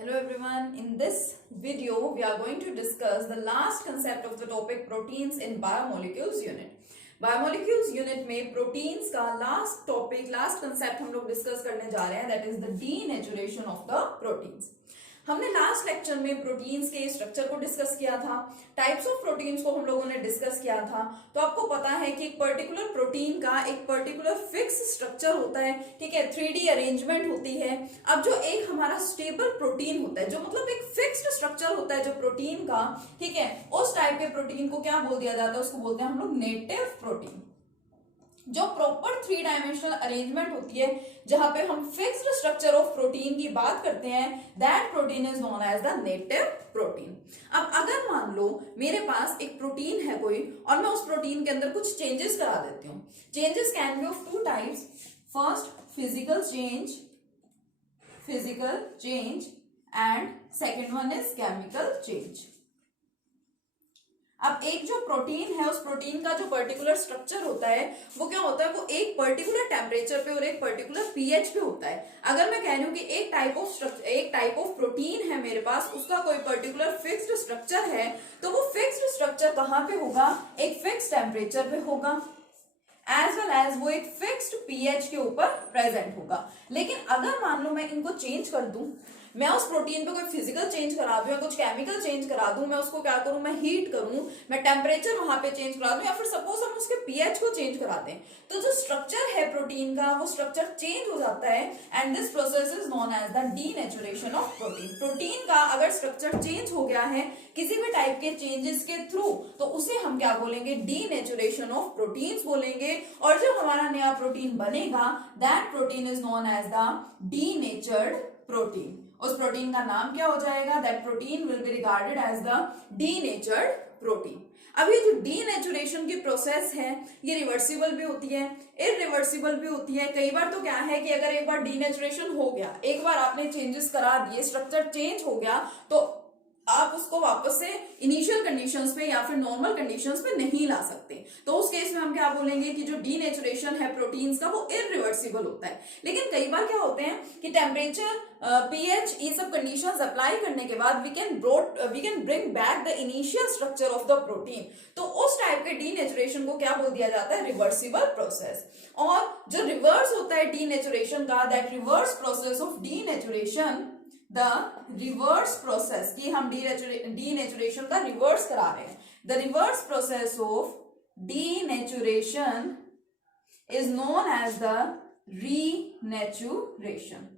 Hello everyone, in this video we are going to discuss the last concept of the topic proteins in biomolecules unit. Biomolecules unit में proteins का last topic, last concept हम लोग discuss करने जा रहे हैं, that is the denaturation of the proteins. हमने last lecture में प्रोटीन्स के स्ट्रक्चर को डिस्कस किया था, टाइप्स ऑफ प्रोटीन्स को हम लोगों ने डिस्कस किया था। तो आपको पता है कि एक पर्टिकुलर प्रोटीन का एक पर्टिकुलर फिक्स स्ट्रक्चर होता है, ठीक है, 3D अरेंजमेंट होती है। अब जो एक हमारा स्टेबल प्रोटीन होता है, जो मतलब एक फिक्स्ड स्ट्रक्चर होता है जो प्रोटीन का, ठीक है, उस टाइप के प्रोटीन को क्या बोल दिया जाता है, उसको बोलते हैं हम लोग नेटिव प्रोटीन। जो प्रॉपर 3 डायमेंशनल अरेंजमेंट होती है, जहां पे हम फिक्स्ड स्ट्रक्चर ऑफ प्रोटीन की बात करते हैं, that protein is known as the native protein. अब अगर मान लो मेरे पास एक प्रोटीन है कोई, और मैं उस प्रोटीन के अंदर कुछ चेंजेस करा देती हूँ। Changes can be of 2 types. First physical change and second one is chemical change. अब एक जो प्रोटीन है, उस प्रोटीन का जो पर्टिकुलर स्ट्रक्चर होता है वो क्या होता है, वो एक पर्टिकुलर टेम्परेचर पे और एक पर्टिकुलर पीएच पे होता है। अगर मैं कह रही हूं कि एक टाइप ऑफ प्रोटीन है मेरे पास, उसका कोई पर्टिकुलर फिक्स्ड स्ट्रक्चर है, तो वो फिक्स्ड स्ट्रक्चर कहां पे होगा, एक फिक्स टेम्परेचर पे होगा, एज वेल एज वो एक फिक्स्ड पीएच के ऊपर प्रेजेंट होगा। लेकिन अगर मान लो मैं इनको चेंज कर दूं, मैं उस प्रोटीन पे कोई फिजिकल चेंज करा दूं या कुछ केमिकल चेंज करा दूं, मैं उसको क्या करूं, मैं हीट करूं, मैं टेम्परेचर वहां पे चेंज करा दूं, या फिर सपोज हम उसके पीएच को चेंज करा दें, तो जो स्ट्रक्चर है प्रोटीन का वो स्ट्रक्चर चेंज हो जाता है। And this process is known as the denaturation of protein. Protein का अगर स्ट्रक्चर चेंज हो गया है किसी भी टाइप के चेंजेस के थ्रू, तो उसे हम क्या बोलेंगे, डीनेचुरेशन ऑफ प्रोटीन्स बोलेंगे। और जो हमारा नया प्रोटीन बनेगा, that protein is known as the denatured protein. उस प्रोटीन का नाम क्या हो जाएगा, that protein will be regarded as the denatured protein. अब ये जो डीनेचुरेशन की प्रोसेस है, ये रिवर्सिबल भी होती है, इरिवर्सिबल भी होती है। कई बार तो क्या है कि अगर एक बार डीनेचुरेशन हो गया, एक बार आपने चेंजेस करा दिए, स्ट्रक्चर चेंज हो गया, तो आप उसको वापस से इनिशियल कंडीशंस पे या फिर नॉर्मल कंडीशंस पे नहीं ला सकते। तो उस केस में हम क्या बोलेंगे कि जो डीनेचुरेशन है प्रोटीन्स का वो इरिवर्सिबल होता है। लेकिन कई बार क्या होते हैं कि टेम्परेचर, पीएच, ये सब कंडीशंस अप्लाई करने के बाद we can bring back the initial structure of the protein. तो उस टाइप के डीनेचुरेशन को क्या बोल दिया जाता है, रिवर्सिबल प्रोसेस। और जो रिवर्स होता है डीनेचुरेशन का, that reverse process of denaturation, the reverse process की हम डीनेचुरेशन का रिवर्स करा रहे हैं। The reverse process of denaturation is known as the renaturation.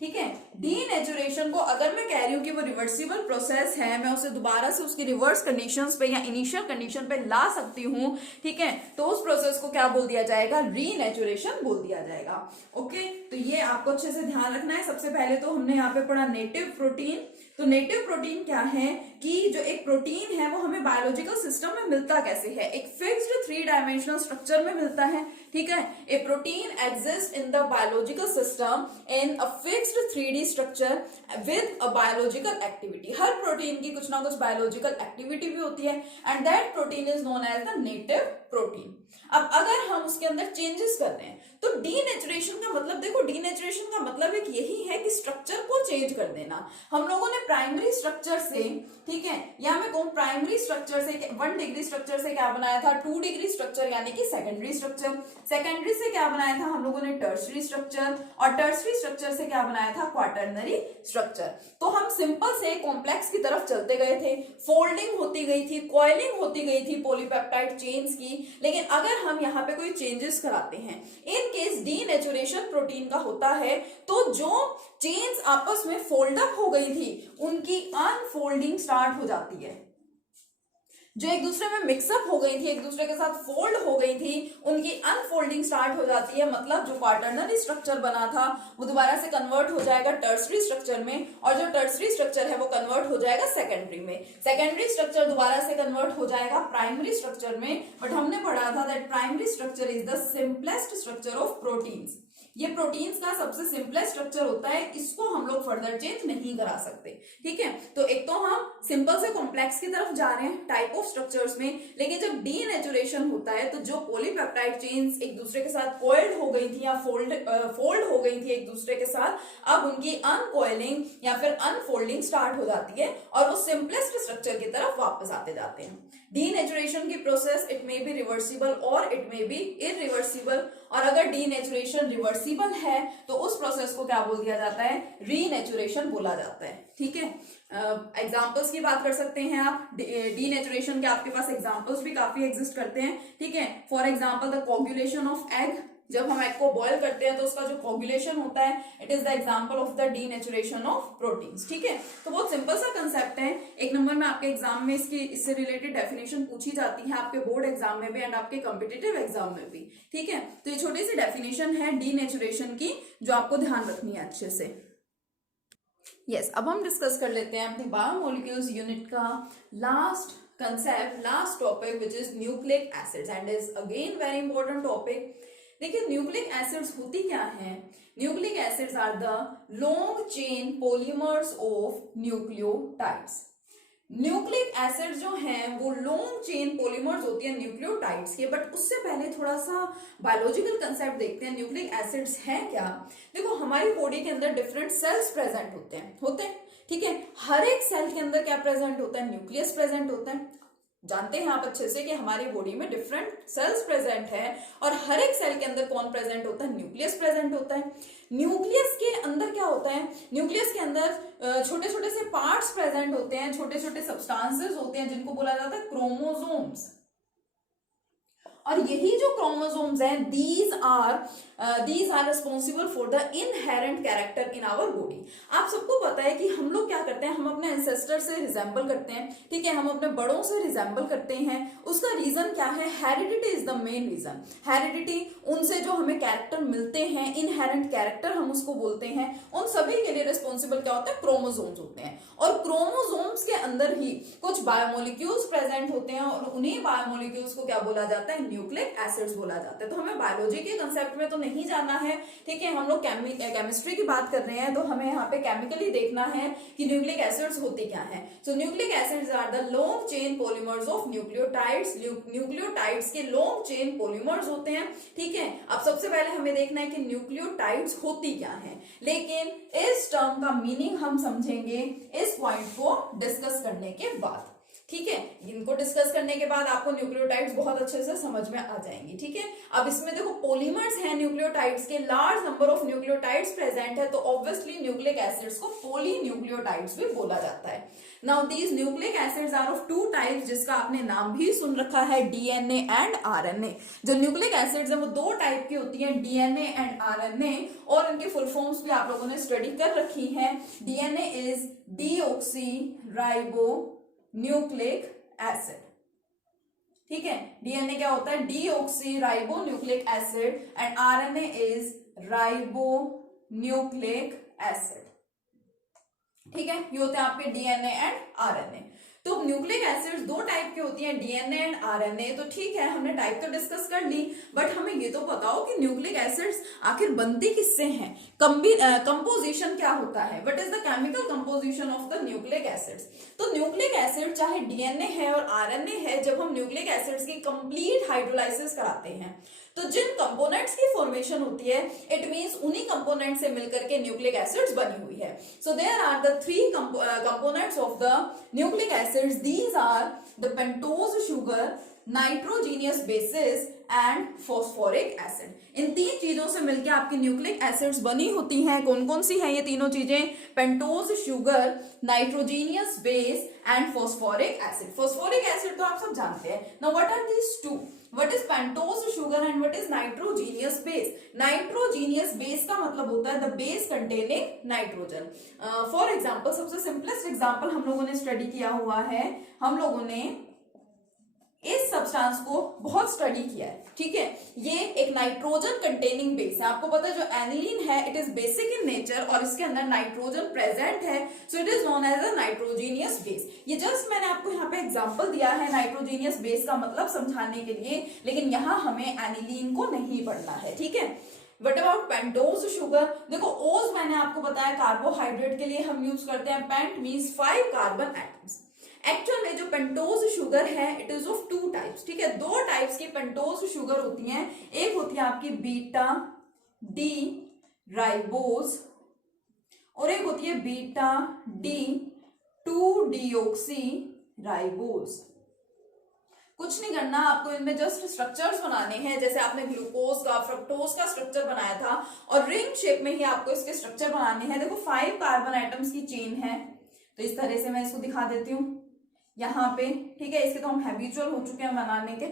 ठीक है, डीनेचुरेशन को अगर मैं कह रही हूं कि वो रिवर्सिबल प्रोसेस है, मैं उसे दोबारा से उसकी रिवर्स कंडीशंस पे या इनिशियल कंडीशन पे ला सकती हूं, ठीक है, तो उस प्रोसेस को क्या बोल दिया जाएगा, रीनेचुरेशन बोल दिया जाएगा। ओके, तो ये आपको अच्छे से ध्यान रखना है। सबसे पहले तो हमने यहाँ पे पढ़ा नेटिव प्रोटीन। तो नेटिव प्रोटीन क्या है कि जो एक प्रोटीन है वो हमें बायोलॉजिकल सिस्टम में मिलता कैसे है, एक फिक्स्ड 3 डायमेंशनल स्ट्रक्चर में मिलता है। ठीक है, a protein exist in the biological system in a fixed 3D structure with a biological activity. हर प्रोटीन की कुछ ना कुछ बायोलॉजिकल एक्टिविटी भी होती है, and that protein is known as the native protein. अब अगर हम उसके अंदर चेंजेस करते हैं, तो डीनेचुरेशन का मतलब, देखो डीनेचुरेशन का मतलब एक यही है कि स्ट्रक्चर को चेंज कर देना। हम लोगों ने प्राइमरी स्ट्रक्चर से, ठीक है, या मैं कहूं प्राइमरी स्ट्रक्चर से 1 डिग्री स्ट्रक्चर से क्या बनाया था, 2 डिग्री स्ट्रक्चर यानी कि सेकेंडरी स्ट्रक्चर। सेकेंडरी से क्या बनाया था हम लोगों ने, टर्शरी स्ट्रक्चर, और टर्शरी स्ट्रक्चर से क्या बनाया था, क्वाटरनरी स्ट्रक्चर। तो हम सिंपल से कॉम्प्लेक्स की तरफ चलते गए थे, फोल्डिंग होती गई थी, कॉइलिंग होती गई थी पॉलीपेप्टाइड चेन्स की। लेकिन अगर हम यहाँ पे कोई चेंजेस कराते हैं, इन केस डीनेचुरेशन प्रोटीन का होता है, तो जो चेन्स आपस में फोल्ड अप हो गई थी उनकी अनफोल्डिंग स्टार्ट हो जाती है। जो एक दूसरे में मिक्सअप हो गई थी, एक दूसरे के साथ फोल्ड हो गई थी, उनकी अनफोल्डिंग स्टार्ट हो जाती है। मतलब जो क्वाटरनरी स्ट्रक्चर बना था वो दोबारा से कन्वर्ट हो जाएगा टर्शरी स्ट्रक्चर में, और जो टर्शरी स्ट्रक्चर है वो कन्वर्ट हो जाएगा सेकेंडरी में। सेकेंडरी स्ट्रक्चर दोबारा से कन्वर्ट हो जाएगा प्राइमरी स्ट्रक्चर में। बट हमने पढ़ा था that primary structure is the simplest structure of proteins. ये प्रोटीन्स का सबसे सिंपलेस्ट स्ट्रक्चर होता है, इसको हम लोग फर्दर चेंज नहीं करा सकते, ठीक है। तो एक तो हम सिंपल से कॉम्प्लेक्स की तरफ जा रहे हैं टाइप ऑफ स्ट्रक्चर्स में, लेकिन जब डीनेचुरेशन होता है तो जो पॉलीपेप्टाइड चेन्स एक दूसरे के साथ कॉइल्ड हो गई थी या फोल्ड हो गई थी एक दूसरे के साथ, अब उनकी अनकॉइलिंग या फिर अनफोल्डिंग स्टार्ट हो जाती है और वो सिंपलेस्ट स्ट्रक्चर की तरफ वापस आते जाते हैं। डीनेचुरेशन की process it may be reversible और इट मे बी इरिवर्सिबल, और अगर डीनेचुरेशन रिवर्सिबल है तो उस प्रोसेस को क्या बोल दिया जाता है, रीनेचुरेशन बोला जाता है, ठीक है। एग्जाम्पल्स की बात कर सकते हैं आप, डीनेचुरेशन के आपके पास एग्जाम्पल्स भी काफी एग्जिस्ट करते हैं, ठीक है। For example the coagulation of egg, जब हम एग को बॉयल करते हैं तो उसका जो कोगुलेशन होता है, it is the example of the denaturation of proteins, ठीक है। तो बहुत सिंपल सा कंसेप्ट है, एक नंबर में आपके एग्जाम में इससे रिलेटेड डेफिनेशन पूछी जाती है, आपके बोर्ड एग्जाम में भी एंड आपके कॉम्पिटिटिव एग्जाम में भी, ठीक है। तो ये छोटी सी डेफिनेशन है डीनेचुरेशन की जो आपको ध्यान रखनी है अच्छे से। यस, अब हम डिस्कस कर लेते हैं अपनी बायोमोलिक्यूल्स यूनिट का last concept, last topic which is nucleic acids and is again very important topic. देखिए न्यूक्लिक एसिड्स होती क्या है, nucleic acids are the long chain polymers of nucleotides. Nucleic acids जो हैं वो लॉन्ग चेन पॉलीमर्स होती है न्यूक्लियोटाइड्स के, बट उससे पहले थोड़ा सा बायोलॉजिकल कंसेप्ट देखते हैं, न्यूक्लिक एसिड्स हैं क्या। देखो हमारी बॉडी के अंदर डिफरेंट सेल्स प्रेजेंट होते हैं, ठीक है। हर एक सेल के अंदर क्या प्रेजेंट होता है, न्यूक्लियस प्रेजेंट होता है। जानते हैं आप अच्छे से कि हमारी बॉडी में डिफरेंट सेल्स प्रेजेंट है और हर एक सेल के अंदर कौन प्रेजेंट होता है, न्यूक्लियस प्रेजेंट होता है। न्यूक्लियस के अंदर क्या होता है, न्यूक्लियस के अंदर छोटे छोटे से पार्ट्स प्रेजेंट होते हैं, छोटे छोटे सब्सटेंसेस होते हैं जिनको बोला जाता है क्रोमोसोम्स। और यही जो क्रोमोसोम्स हैं these are responsible for the inherent character in our body। आप सबको पता है कि हम लोग क्या करते हैं, हम अपने एंसेस्टर से रिजेंबल करते हैं, ठीक है, हम अपने बड़ों से रिजेंबल करते हैं। उसका रीजन क्या है, heredity is the main reason. Heredity, उनसे जो हमें कैरेक्टर मिलते हैं, इनहेरेंट कैरेक्टर हम उसको बोलते हैं, उन सभी के लिए रिस्पॉन्सिबल क्या होता है, क्रोमोसोम्स होते हैं। और क्रोमोसोम्स के अंदर ही कुछ बायोमोलिक्यूल्स प्रेजेंट होते हैं और उन्हीं बायोमोलिक्यूल्स को क्या बोला जाता है, न्यूक्लिक एसिड्स बोला जाता है। तो हमें बायोलॉजी के कंसेप्ट में तो नहीं जाना है, ठीक है, हम लोग केमिस्ट्री की बात कर रहे हैं तो हमें यहाँ पे केमिकली देखना है कि न्यूक्लिक एसिड्स होती क्या है। So nucleic acids are the long chain polymers of nucleotides. Nucleotides के लॉन्ग चेन पॉलीमर्स होते हैं, ठीक है। अब सबसे पहले हमें देखना है कि न्यूक्लियोटाइड्स होती क्या है, लेकिन इस टर्म का मीनिंग हम समझेंगे इस पॉइंट को डिस्कस करने के बाद, ठीक है। इनको डिस्कस करने के बाद आपको न्यूक्लियोटाइड्स बहुत अच्छे से समझ में आ जाएंगी, ठीक है। अब इसमें देखो पॉलीमर्स हैं न्यूक्लियोटाइड्स के, large number of nucleotides present है, तो ऑब्वियसली न्यूक्लिक एसिड्स को पॉलीन्यूक्लियोटाइड्स भी बोला जाता है। Now these nucleic acids are of two types, जिसका आपने नाम भी सुन रखा है, डीएनए एंड आरएनए। जो न्यूक्लिक एसिड्स है वो दो टाइप की होती है, डीएनए एंड आरएनए, और इनके फुल फॉर्म्स भी आप लोगों ने स्टडी कर रखी है। DNA is deoxy ribo nucleic acid, ठीक है। डीएनए क्या होता है, deoxy ribo nucleic acid, and RNA is ribo nucleic acid, ठीक है। ये होते हैं आपके डीएनए एंड आरएनए। तो न्यूक्लिक एसिड्स दो टाइप की होती हैं, डीएनए एंड आरएनए। तो ठीक है, हमने टाइप तो डिस्कस कर ली, बट हमें ये तो बताओ कि न्यूक्लिक एसिड्स आखिर बनती किससे हैं, कंपोजिशन क्या होता है, what is the chemical composition of the nucleic acids. तो न्यूक्लिक एसिड चाहे डीएनए है और आरएनए है, जब हम न्यूक्लिक एसिड्स की कंप्लीट हाइड्रोलाइसिस कराते हैं तो जिन कंपोनेंट्स की फॉर्मेशन होती है, इट मींस उन्हीं कंपोनेंट से मिलकर के न्यूक्लिक एसिड्स बनी हुई है। So there are the three components of the nucleic acids, these are the pentose sugar, nitrogenous bases and phosphoric acid. इन तीन चीजों से मिलकर आपकी न्यूक्लिक एसिड्स बनी होती हैं। कौन कौन सी हैं ये तीनों चीजें, pentose sugar, nitrogenous base and phosphoric acid. Phosphoric acid तो आप सब जानते हैं। Now what are these two, what is pentose sugar and what is nitrogenous base. Nitrogenous base का मतलब होता है the base containing nitrogen. For example, सबसे सिंपलेस्ट एग्जाम्पल हम लोगों ने स्टडी किया हुआ है, हम लोगों ने इस सब्सटेंस को बहुत स्टडी किया है, ठीक है। ये एक नाइट्रोजन कंटेनिंग बेस है, आपको पता है जो एनिलीन है it is basic in nature और इसके अंदर नाइट्रोजन प्रेजेंट है, so it is known as a nitrogenous base. ये जस्ट मैंने आपको यहाँ पे एग्जांपल दिया है नाइट्रोजीनियस बेस का मतलब समझाने के लिए, लेकिन यहाँ हमें एनिलीन को नहीं पढ़ना है, ठीक है। What about pentose sugar? देखो ओज मैंने आपको बताया कार्बोहाइड्रेट के लिए हम यूज करते हैं, pent means 5 carbon atoms. Actual में जो पेंटोज शुगर है इट इज ऑफ 2 टाइप्स, ठीक है, 2 टाइप्स की पेंटोज शुगर होती हैं। एक होती है आपकी बीटा डी राइबोज और एक होती है बीटा डी 2 डीऑक्सी राइबोज। कुछ नहीं करना आपको, इनमें जस्ट स्ट्रक्चर्स बनाने हैं, जैसे आपने ग्लूकोज का फ्रक्टोज का स्ट्रक्चर बनाया था और रिंग शेप में ही आपको इसके स्ट्रक्चर बनाने हैं। देखो 5 कार्बन एटम्स की चेन है, तो इस तरह से मैं इसको दिखा देती हूँ यहाँ पे, ठीक है, इसके तो हम हैबिचुअल हो चुके हैं बनाने के,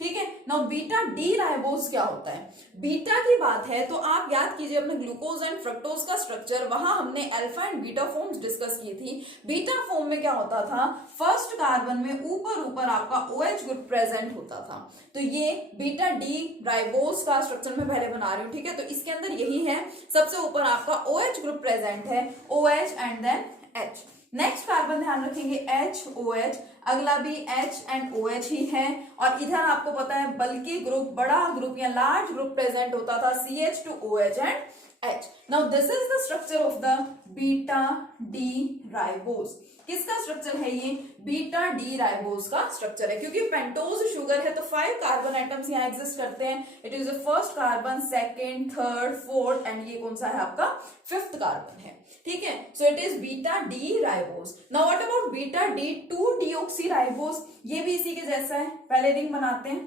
ठीक है। नाउ बीटा डी राइबोज क्या होता है? बीटा की बात है तो आप याद कीजिए अपने ग्लूकोज एंड फ्रक्टोज का स्ट्रक्चर, वहां हमने alpha and beta forms discuss की थी। बीटा फॉर्म में क्या होता था, फर्स्ट कार्बन में ऊपर ऊपर आपका OH ग्रुप प्रेजेंट होता था, तो ये बीटा डी राइबोज का स्ट्रक्चर मैं पहले बना रही हूँ, ठीक है। तो इसके अंदर यही है, सबसे ऊपर आपका OH ग्रुप प्रेजेंट है, OH and then H। Next carbon ध्यान रखेंगे HOH, अगला भी H एंड OH ही है, और इधर आपको पता है बल्कि ग्रुप, बड़ा ग्रुप या लार्ज ग्रुप प्रेजेंट होता था CH2OH and H। Now this is the structure of the beta D ribose. किसका स्ट्रक्चर है ये? बीटा डी राइबोज का स्ट्रक्चर है, क्योंकि पेंटोज शुगर है तो 5 कार्बन एटम्स यहाँ एग्जिस्ट करते हैं। It is the first carbon, second, third, fourth and ये कौन सा है आपका? 5th कार्बन है, ठीक है। So it is beta D ribose. Now what about beta D 2 deoxy ribose? ये भी इसी के जैसा है, पहले रिंग बनाते हैं,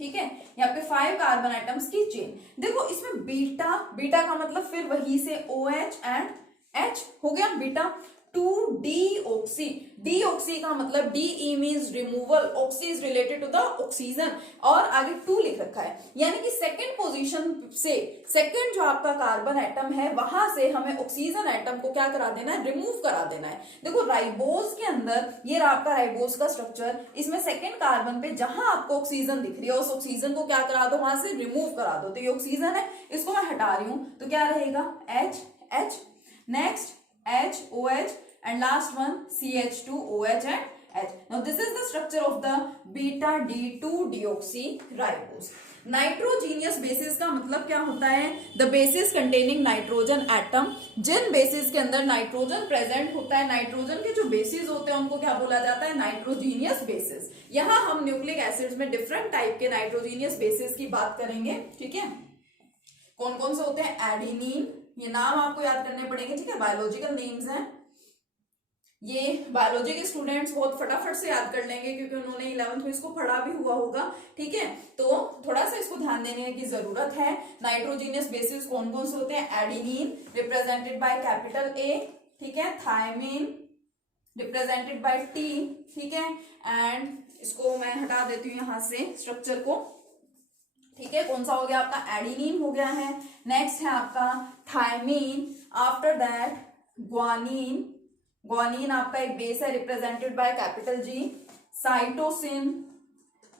ठीक है। यहाँ पे 5 कार्बन एटम्स की चेन। देखो इसमें बीटा, बीटा का मतलब फिर वही से OH एंड H हो गया बीटा 2 डीऑक्सी। डीऑक्सी का मतलब DE means removal, oxy is related to the oxygen, और आगे 2 लिख रखा है, यानी कि सेकंड पोजीशन से, सेकंड जो आपका कार्बन एटम है वहां से हमें ऑक्सीजन एटम को क्या करा देना है? रिमूव करा देना है। देखो राइबोज के अंदर ये आपका राइबोज का स्ट्रक्चर, इसमें सेकंड कार्बन पे जहां आपको ऑक्सीजन दिख रही है उस ऑक्सीजन को क्या करा दो? वहां से रिमूव करा दो। तो ये ऑक्सीजन है, इसको मैं हटा रही हूं, तो क्या रहेगा? H, next HOH and last one CH2OH and H. Now this is the structure of the beta D2 deoxyribose. Nitrogenous bases का मतलब क्या होता है? The bases containing nitrogen atom. जिन बेसिस के अंदर नाइट्रोजन प्रेजेंट होता है, नाइट्रोजन के जो बेसिस होते हैं उनको क्या बोला जाता है? Nitrogenous basis. यहाँ हम न्यूक्लिक एसिड्स में डिफरेंट टाइप के नाइट्रोजीनियस बेसिस की बात करेंगे, ठीक है। कौन कौन से होते हैं? एडिनिन, ये नाम आपको याद करने पड़ेंगे, ठीक है, बायोलॉजिकल नेम्स हैं। ये बायोलॉजी के स्टूडेंट्स बहुत फटाफट से याद कर लेंगे क्योंकि उन्होंने 11th में इसको पढ़ा भी हुआ होगा, ठीक है। तो थोड़ा सा इसको ध्यान देने की जरूरत है। नाइट्रोजीनियस बेसिस कौन कौन से होते हैं? Adenine represented by capital A, ठीक है, थायमिन रिप्रेजेंटेड बाय T, ठीक है, एंड इसको मैं हटा देती हूँ यहाँ से स्ट्रक्चर को, ठीक है। कौन सा हो गया आपका? एडिनिन हो गया है। नेक्स्ट है आपका thymine, after that guanine, guanine आपका एक बेस है represented by capital G, cytosine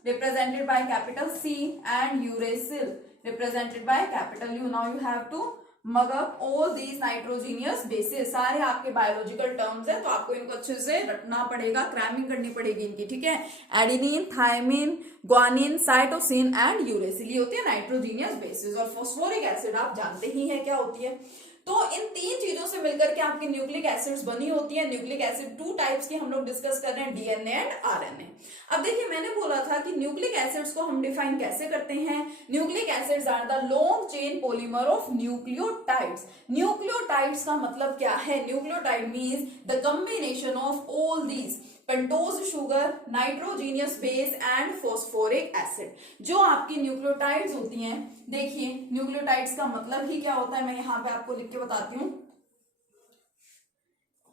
represented by capital C and uracil represented by capital U। Now you have to mug up all these nitrogenous bases. सारे आपके biological terms है तो आपको इनको अच्छे से रटना पड़ेगा, क्रैमिंग करनी पड़ेगी इनकी, ठीक है। Adenine, thymine, guanine, cytosine and uracil, ये होती है नाइट्रोजीनियस बेसिस। और फॉस्फोरिक एसिड आप जानते ही है क्या होती है। तो इन 3 चीजों से मिलकर के आपकी न्यूक्लिक एसिड्स बनी होती है। न्यूक्लिक एसिड 2 टाइप्स की हम लोग डिस्कस कर रहे हैं, DNA एंड RNA। अब देखिए मैंने बोला था कि न्यूक्लिक एसिड्स को हम डिफाइन कैसे करते हैं? Nucleic acids are the long chain polymer of nucleotides. Nucleotides का मतलब क्या है? Nucleotide means the combination of all these pentose sugar, nitrogenous base and phosphoric acid. जो आपकी न्यूक्लियोटाइड्स होती हैं, देखिए न्यूक्लियोटाइड्स का मतलब ही क्या होता है, मैं यहां पे आपको लिख के बताती हूं।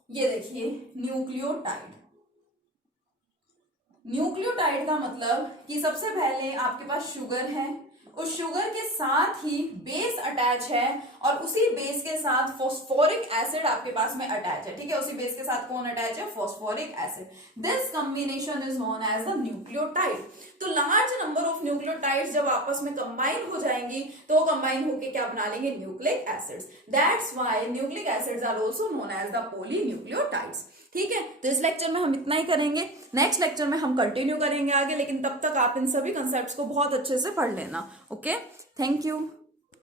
ये देखिए न्यूक्लियोटाइड, न्यूक्लियोटाइड का मतलब कि सबसे पहले आपके पास शुगर है, उस शुगर के साथ ही बेस अटैच है और उसी बेस के साथ फॉस्फोरिक एसिड आपके पास में अटैच है, ठीक है। उसी बेस के साथ कौन अटैच है? Phosphoric acid. This combination is known as the nucleotide. तो लार्ज नंबर ऑफ न्यूक्लियोटाइड्स जब आपस में कंबाइन हो जाएंगी तो वो कंबाइन होकर क्या बना लेंगे? Nucleic acids. That's why nucleic acids are also known as the polynucleotides, ठीक है। तो इस लेक्चर में हम इतना ही करेंगे, नेक्स्ट लेक्चर में हम कंटिन्यू करेंगे आगे, लेकिन तब तक आप इन सभी कंसेप्ट्स को बहुत अच्छे से पढ़ लेना। Okay, thank you.